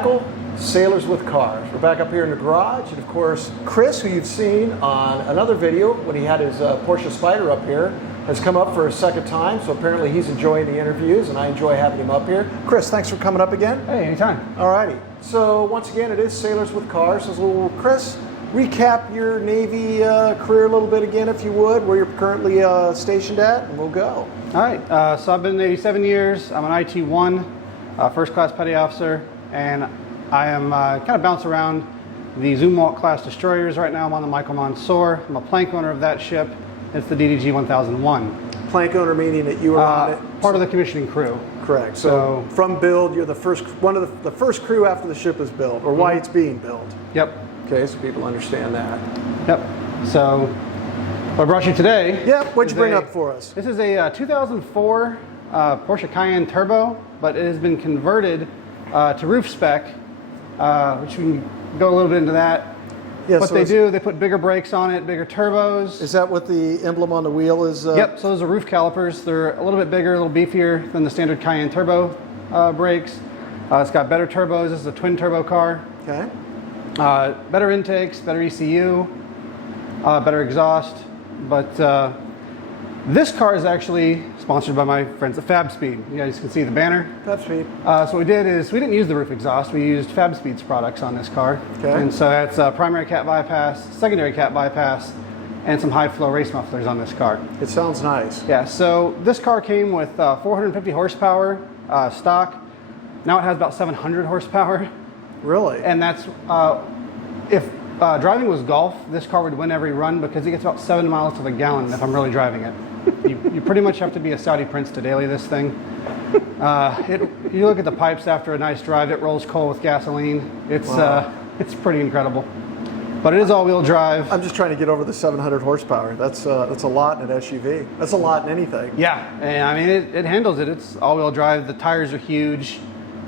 Michael, Sailors with Cars. We're back up here in the garage, and of course, Kris, who you've seen on another video when he had his Porsche Spider up here, has come up for a second time, so apparently he's enjoying the interviews, and I enjoy having him up here. Kris, thanks for coming up again. Hey, anytime. Alrighty, so once again, it is Sailors with Cars. So Kris, recap your Navy career a little bit again, if you would, where you're currently stationed at, and we'll go. All right, so I've been in the Navy 7 years. I'm an IT-1, first class petty officer, and I am kind of bounce around the Zumwalt class destroyers right now. I'm on the Michael Mansour. I'm a plank owner of that ship. It's the DDG 1001. Plank owner meaning that you were on it? Part of the commissioning crew. Correct. So from build, you're the first, one of the first crew after the ship is built, or why it's being built. Yep. Okay, so people understand that. Yep. So what I brought you today. Yep. What'd you bring up for us? This is a 2004 Porsche Cayenne Turbo, but it has been converted to roof spec, which we can go a little bit into that. Yeah, what they do, they put bigger brakes on it, bigger turbos. Is that what the emblem on the wheel is? Yep, so those are roof calipers. They're a little bit bigger, a little beefier than the standard Cayenne Turbo brakes. It's got better turbos. This is a twin turbo car. Okay. Better intakes, better ECU, better exhaust. But this car is actually sponsored by my friends at FabSpeed. You guys can see the banner. FabSpeed. So what we did is we didn't use the roof exhaust. We used FabSpeed's products on this car. Okay. And so that's primary cat bypass, secondary cat bypass, and some high flow race mufflers on this car. It sounds nice. Yeah, so this car came with 450 horsepower stock. Now it has about 700 horsepower. Really? And that's, if driving was golf, this car would win every run because it gets about 7 miles to the gallon if I'm really driving it. You pretty much have to be a Saudi prince to daily this thing. You look at the pipes after a nice drive, it rolls coal with gasoline. It's pretty incredible. But it is all-wheel drive. I'm just trying to get over the 700 horsepower. That's a lot in an SUV. That's a lot in anything. Yeah, and I mean, it handles it. It's all-wheel drive. The tires are huge.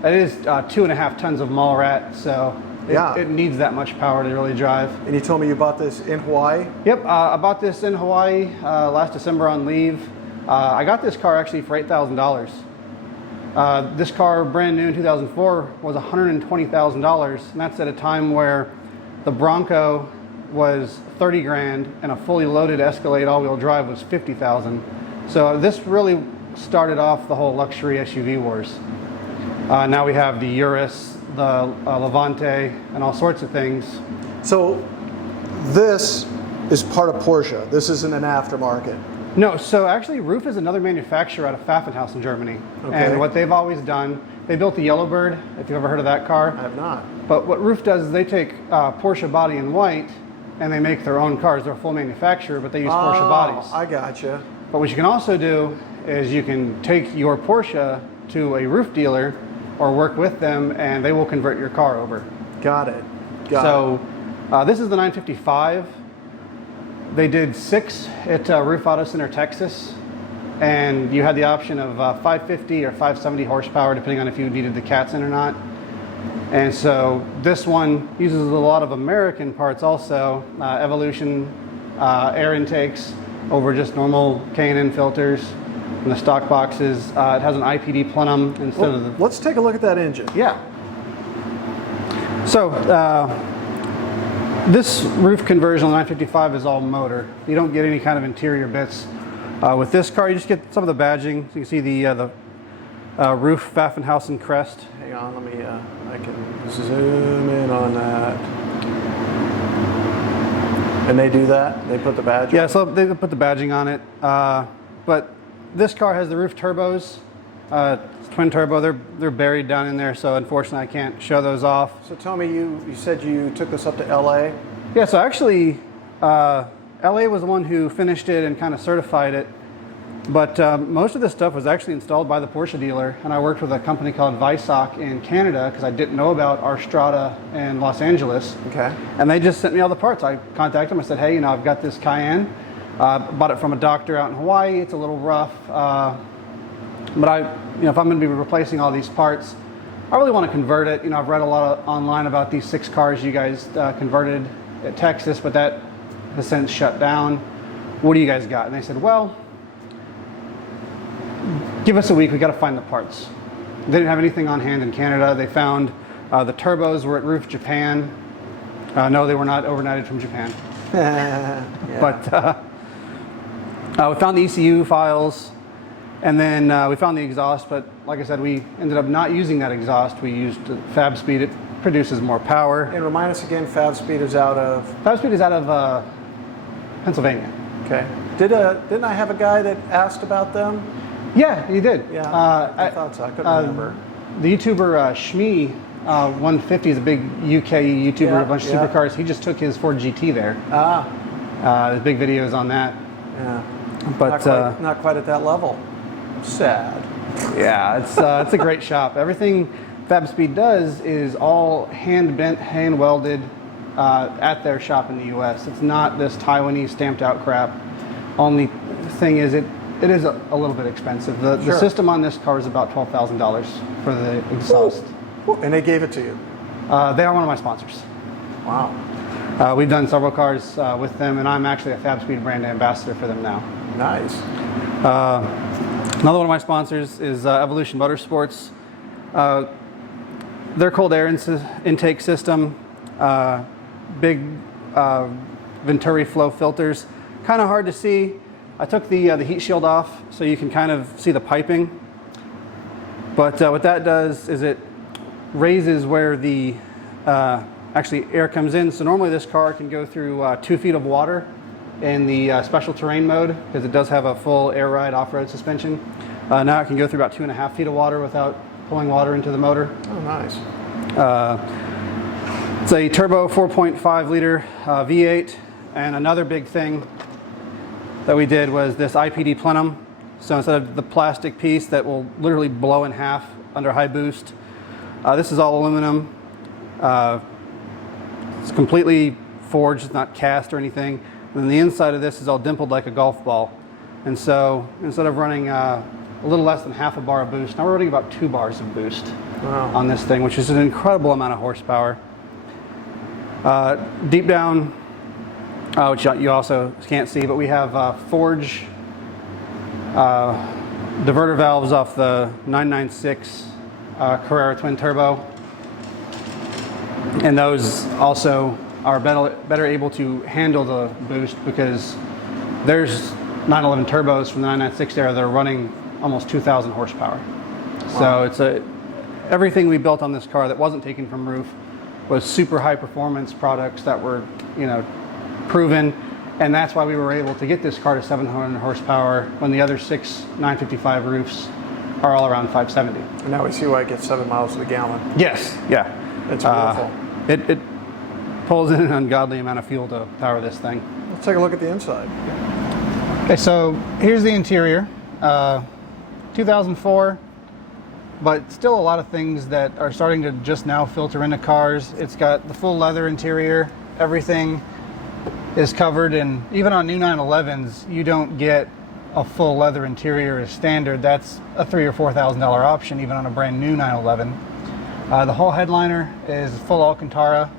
It is 2.5 tons of Mallrat, so it needs that much power to really drive. And you told me you bought this in Hawaii? Yep, I bought this in Hawaii last December on leave. I got this car actually for $8,000. This car, brand new in 2004, was $120,000, and that's at a time where the Bronco was 30 grand and a fully loaded Escalade all-wheel drive was 50,000. So this really started off the whole luxury SUV wars. Now we have the Urus, the Levante, and all sorts of things. So this is part of Porsche. This isn't an aftermarket. No, so actually Roof is another manufacturer out of Pfaffenhaus in Germany. Okay. And what they've always done, they built the Yellowbird, if you've ever heard of that car. I have not. But what Roof does is they take Porsche body in white and they make their own cars. They're a full manufacturer, but they use Porsche bodies. I gotcha. But what you can also do is you can take your Porsche to a Roof dealer or work with them, and they will convert your car over. Got it. So this is the 955. They did 6 at Roof Auto Center, Texas, and you had the option of 550 or 570 horsepower, depending on if you needed the cats in or not. And so this one uses a lot of American parts also, Evolution air intakes over just normal Cayenne filters. In the stock boxes, it has an IPD plenum instead of the... Let's take a look at that engine. Yeah. So, this Roof conversion on the 955 is all motor. You don't get any kind of interior bits. With this car, you just get some of the badging. So you can see the Roof Pfaffenhausen crest. Hang on, let me, I can zoom in on that. And they do that? They put the badge on? Yeah, so they put the badging on it. But this car has the Roof turbos. It's twin turbo. They're buried down in there, so unfortunately I can't show those off. So tell me, you said you took this up to LA? Yeah, so actually LA was the one who finished it and kind of certified it. But most of this stuff was actually installed by the Porsche dealer, and I worked with a company called Visoc in Canada because I didn't know about our Strada in Los Angeles. Okay. And they just sent me all the parts. I contacted them. I said, hey, I've got this Cayenne. Bought it from a doctor out in Hawaii. It's a little rough, but if I'm going to be replacing all these parts, I really want to convert it. I've read a lot online about these 6 cars you guys converted at Texas, but that has since shut down. What do you guys got? And they said, well, give us a week. We got to find the parts. They didn't have anything on hand in Canada. They found The turbos were at Roof Japan. No, they were not overnighted from Japan. Yeah. But we found the ECU files, and then we found the exhaust, but like I said, we ended up not using that exhaust. We used Fab Speed. It produces more power. And remind us again, Fab Speed is out of? Fab Speed is out of Pennsylvania. Okay. Didn't I have a guy that asked about them? Yeah, you did. Yeah, I thought so. I couldn't remember. The YouTuber Shmee 150 is a big UK YouTuber, a bunch of supercars. He just took his Ford GT there. There's big videos on that. Yeah, but not quite at that level. Sad. Yeah, it's a great shop. Everything Fab Speed does is all hand bent, hand welded at their shop in the US. It's not this Taiwanese stamped out crap. Only thing is it is a little bit expensive. The system on this car is about $12,000 for the exhaust. Ooh. And they gave it to you? They are one of my sponsors. Wow. We've done several cars with them, and I'm actually a Fab Speed brand ambassador for them now. Nice. Another one of my sponsors is Evolution Motorsports. Their cold air intake system, big Venturi flow filters, kind of hard to see. I took the heat shield off so you can kind of see the piping. But what that does is it raises where the actually air comes in. So normally this car can go through 2 feet of water in the special terrain mode because it does have a full air ride off-road suspension. Now it can go through about 2.5 feet of water without pulling water into the motor. Oh, nice. It's a turbo 4.5 liter V8, and another big thing that we did was this IPD plenum. So instead of the plastic piece that will literally blow in half under high boost, this is all aluminum. It's completely forged, it's not cast or anything. And then the inside of this is all dimpled like a golf ball. And so instead of running a little less than half a bar of boost, now we're running about 2 bars of boost on this thing, which is an incredible amount of horsepower. Deep down, which you also can't see, but we have forge diverter valves off the 996 Carrera twin turbo, and those also are better able to handle the boost because there's 911 turbos from the 996 era that are running almost 2,000 horsepower. Wow. So everything we built on this car that wasn't taken from roof was super high performance products that were, proven, and that's why we were able to get this car to 700 horsepower when the other 6 955 roofs are all around 570. And now we see why it gets 7 miles to the gallon. Yes, yeah. It's beautiful. It pulls in an ungodly amount of fuel to power this thing. Let's take a look at the inside. Okay, so here's the interior. 2004, but still a lot of things that are starting to just now filter into cars. It's got the full leather interior. Everything is covered, and even on new 911s, you don't get a full leather interior as standard. That's a $3,000 or $4,000 option, even on a brand new 911. The whole headliner is full Alcantara.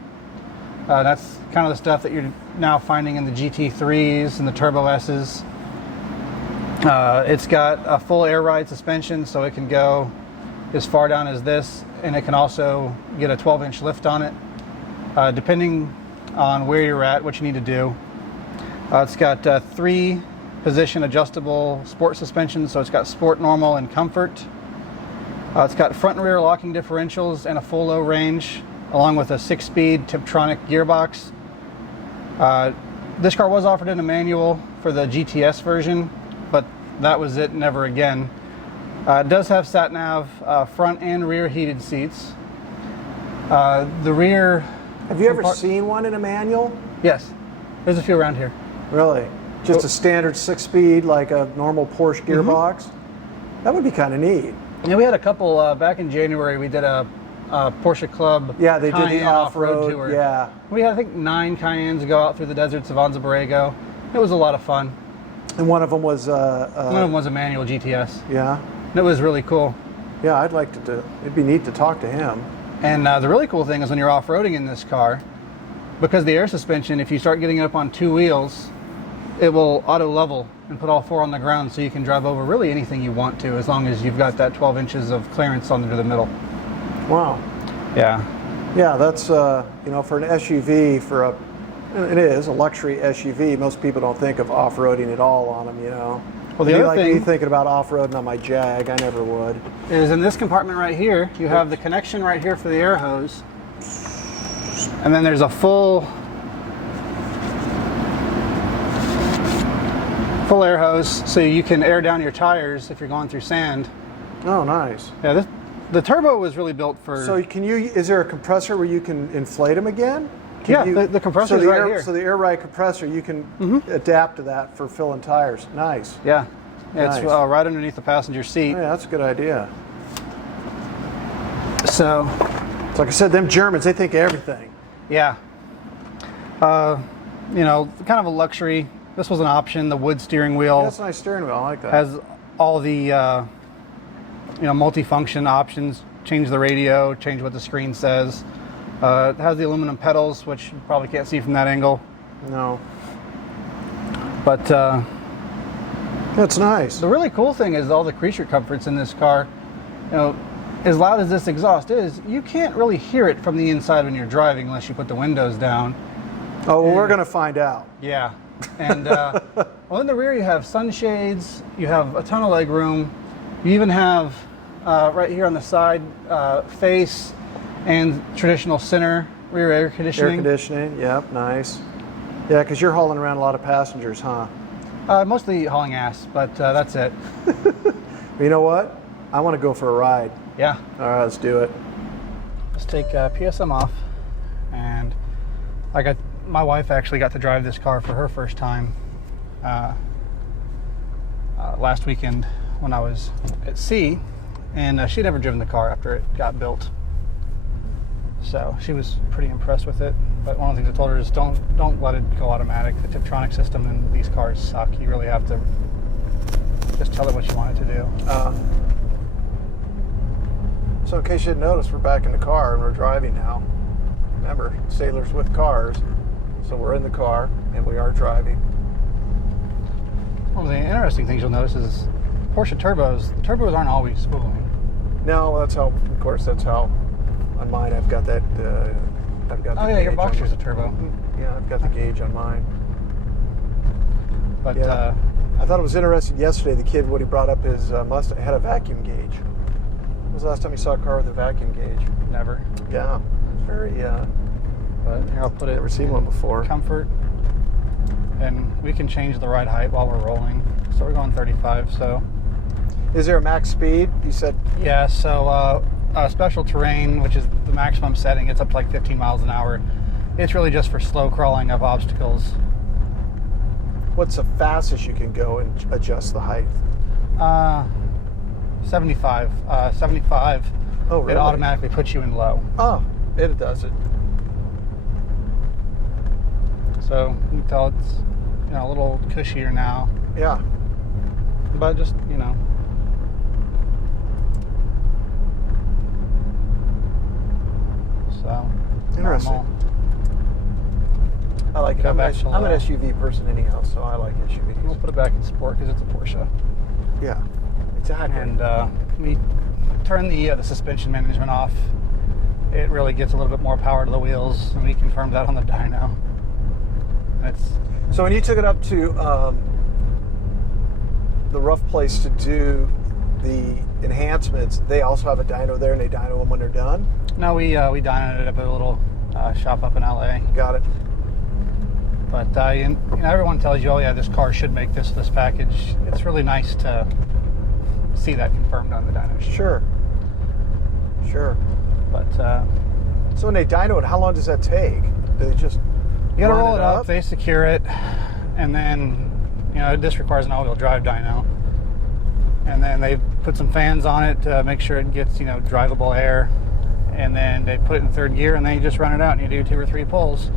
That's kind of the stuff that you're now finding in the GT3s and the Turbo S's. It's got a full air ride suspension, so it can go as far down as this, and it can also get a 12-inch lift on it, depending on where you're at, what you need to do. It's got 3-position adjustable sport suspension, so it's got sport, normal, and comfort. It's got front and rear locking differentials and a full low range, along with a 6-speed Tiptronic gearbox. This car was offered in a manual for the GTS version, but that was it, never again. It does have sat-nav, front and rear heated seats. The rear... Have you ever seen one in a manual? Yes. There's a few around here. Really? Just a standard 6-speed, like a normal Porsche gearbox? That would be kind of neat. Yeah, we had a couple, back in January, we did a Porsche Club Cayenne did the off-road tour. Yeah. We had, I think, 9 Cayennes go out through the deserts of Anza Borrego. It was a lot of fun. And one of them was... one of them was a manual GTS. Yeah? And it was really cool. Yeah, I'd like to do it. It'd be neat to talk to him. And the really cool thing is when you're off-roading in this car, because the air suspension, if you start getting it up on 2 wheels, it will auto-level and put all 4 on the ground, so you can drive over really anything you want to, as long as you've got that 12 inches of clearance under the middle. Wow. Yeah. Yeah, that's you know, for an SUV, it is a luxury SUV. Most people don't think of off-roading at all on them, you know. Well, the other thing, me thinking about off-roading on my Jag, I never would. Is in this compartment right here, you have the connection right here for the air hose, and then there's a full air hose, so you can air down your tires if you're going through sand. Oh, nice. Yeah, the turbo was really built for. So is there a compressor where you can inflate them again? The compressor is right here. So the air ride compressor, you can adapt to that for filling tires. Nice. Yeah, nice. It's right underneath the passenger seat. Oh, yeah, that's a good idea. So, like I said, them Germans, they think of everything. Yeah. You know, kind of a luxury. This was an option. The wood steering wheel. Yeah, that's a nice steering wheel. I like that. Has all the you know, multi-function options. Change the radio. Change what the screen says. It has the aluminum pedals, which you probably can't see from that angle. No. But that's nice. The really cool thing is all the creature comforts in this car. You know, as loud as this exhaust is, you can't really hear it from the inside when you're driving unless you put the windows down. Oh, well, we're going to find out. Yeah. And well, in the rear you have sunshades, you have a ton of leg room. You even have right here on the side face and traditional center rear air conditioning. Air conditioning, yep, nice. Yeah, because you're hauling around a lot of passengers, huh? Mostly hauling ass, but that's it. You know what? I want to go for a ride. Yeah. All right, let's do it. Let's take PSM off. And my wife actually got to drive this car for her first time last weekend when I was at sea. And she'd never driven the car after it got built. So she was pretty impressed with it. But one of the things I told her is don't let it go automatic. The Tiptronic system in these cars suck. You really have to just tell it what you want it to do. So in case you didn't notice, we're back in the car and we're driving now. Remember, Sailors with Cars. So we're in the car and we are driving. One of the interesting things you'll notice is Porsche turbos. The turbos aren't always spooling. No, that's how. Of course, that's how. On mine, I've got that. I've got. Oh yeah, your Boxster's a turbo. Yeah, I've got the gauge on mine. But yeah, I thought it was interesting yesterday. The kid, what he brought up his Mustang had a vacuum gauge. When was the last time you saw a car with a vacuum gauge? Never. Yeah, it's very. But here, I'll put it. Never seen one before. Comfort, and we can change the ride height while we're rolling. So we're going 35. So. Is there a max speed? You said. Yeah. So special terrain, which is the maximum setting, it's up to like 15 miles an hour. It's really just for slow crawling up obstacles. What's the fastest you can go and adjust the height? 75. 75. Oh, really? It automatically puts you in low. Oh, it does it. So you can tell it's, you know, a little cushier now. Yeah. But just, you know. So interesting. Normal. I like it. I'm an SUV person anyhow, so I like SUVs. We'll put it back in sport because it's a Porsche. Yeah, exactly. And we turn the suspension management off. It really gets a little bit more power to the wheels, and we confirmed that on the dyno. So when you took it up to the rough place to do the enhancements, they also have a dyno there, and they dyno them when they're done? No, we dynoed it up at a little shop up in LA. Got it. But you know, everyone tells you, oh yeah, this car should make this package. It's really nice to see that confirmed on the dyno sheet. Sure. But so when they dyno it, how long does that take? Do they just you gotta roll it up, they secure it, and then, you know, this requires an all-wheel drive dyno. And then they put some fans on it to make sure it gets, you know, drivable air. And then they put it in third gear, and then you just run it out and you do 2 or 3 pulls.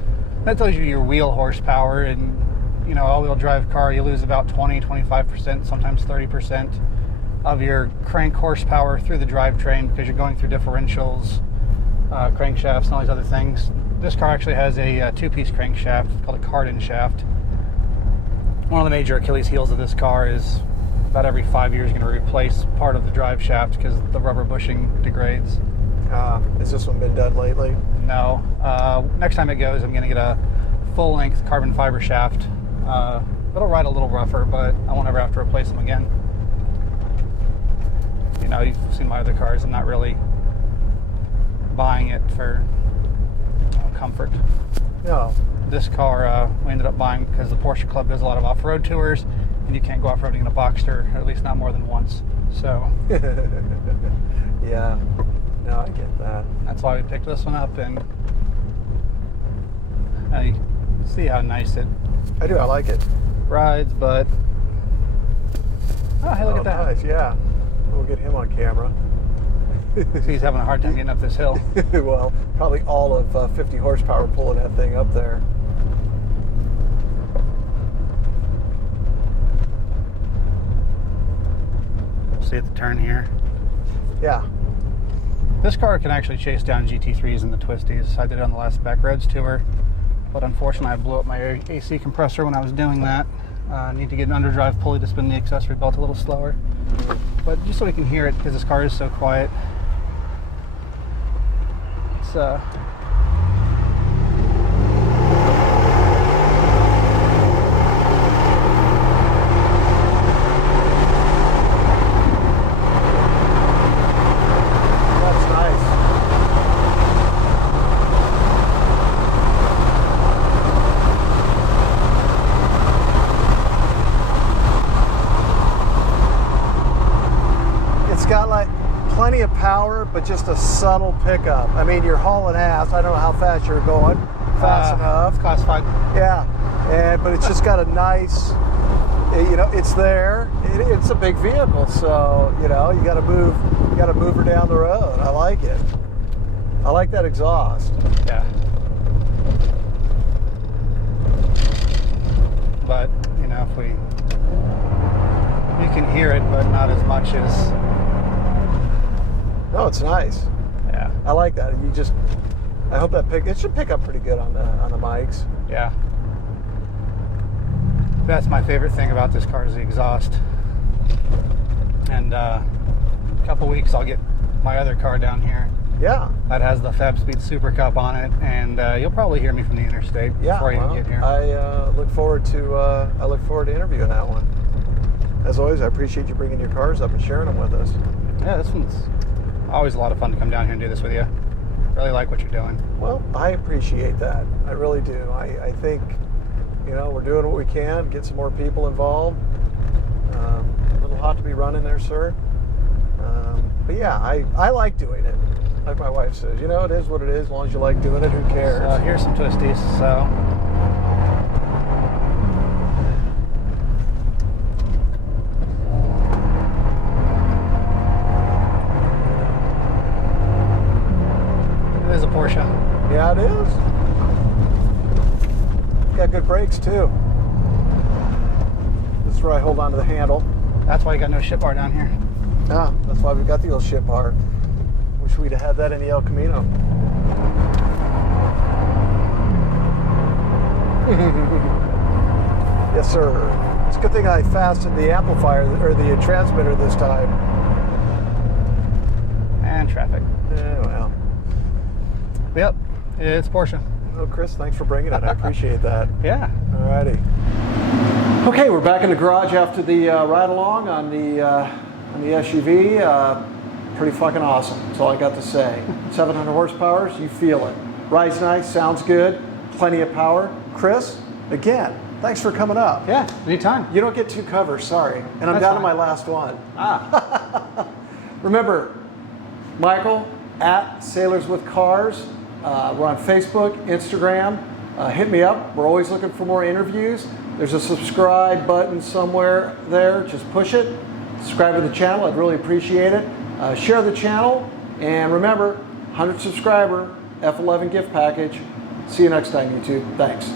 That tells you your wheel horsepower. And, you know, all-wheel drive car, you lose about 20, 25%, sometimes 30% of your crank horsepower through the drivetrain because you're going through differentials, crankshafts, and all these other things. This car actually has a 2-piece crankshaft called a Cayenne shaft. One of the major Achilles heels of this car is about every 5 years you're going to replace part of the drive shaft because the rubber bushing degrades. Has this one been done lately? No. Next time it goes, I'm going to get a full-length carbon fiber shaft. It'll ride a little rougher, but I won't ever have to replace them again. You know, you've seen my other cars. I'm not really buying it for comfort. No. This car we ended up buying because the Porsche Club does a lot of off-road tours, and you can't go off-roading in a Boxster, or at least not more than once. So yeah, no, I get that. That's why we picked this one up, and you see how nice it I do. I like it. rides, but oh, hey, look at that. Nice, yeah. We'll get him on camera. So he's having a hard time getting up this hill. Well, probably all of 50 horsepower pulling that thing up there. See at the turn here. Yeah. This car can actually chase down GT3s and the twisties. I did it on the last Backroads tour, but unfortunately I blew up my AC compressor when I was doing that. I need to get an underdrive pulley to spin the accessory belt a little slower. But just so we can hear it, because this car is so quiet. It's got like plenty of power, but just a subtle pickup. I mean, you're hauling ass. I don't know how fast you're going. Fast enough. It's classified. Yeah, but it's just got a nice, you know, it's there. It's a big vehicle, so you know you got to move her down the road. I like it. I like that exhaust. Yeah. But you know, if you can hear it, but not as much as. No, it's nice. Yeah. I like that. I hope it should pick up pretty good on the mics. Yeah. That's my favorite thing about this car is the exhaust. And a couple weeks I'll get my other car down here. Yeah. That has the Fab Speed Super Cup on it, and you'll probably hear me from the interstate before you get here. I look forward to interviewing that one. As always, I appreciate you bringing your cars up and sharing them with us. Yeah, this one's always a lot of fun to come down here and do this with you. Really like what you're doing. Well, I appreciate that. I really do. I think, you know, we're doing what we can, get some more people involved. A little hot to be running there, sir. But yeah, I like doing it. Like my wife says, you know, it is what it is. As long as you like doing it, who cares? So here's some twisties. So. It is a Porsche. Yeah, it is. Got good brakes too. This is where I hold on to the handle. That's why you got no ship bar down here. Yeah, that's why we've got the old ship bar. Wish we'd have had that in the El Camino. Yes, sir. It's a good thing I fastened the amplifier or the transmitter this time. And traffic. Yeah, well. Yep, it's Porsche. Oh, Chris, thanks for bringing it. I appreciate that. Yeah. Alrighty. Okay, we're back in the garage after the ride along on the SUV. Pretty fucking awesome. That's all I got to say. 700 horsepower, you feel it. Rides nice, sounds good, plenty of power. Chris, again, thanks for coming up. Yeah, anytime. You don't get two covers, sorry. And I'm down to my last one. Remember, Michael at SailorswithCars. We're on Facebook, Instagram. Hit me up. We're always looking for more interviews. There's a subscribe button somewhere there. Just push it. Subscribe to the channel. I'd really appreciate it. Share the channel. And remember, 100 subscriber, F11 gift package. See you next time, YouTube. Thanks.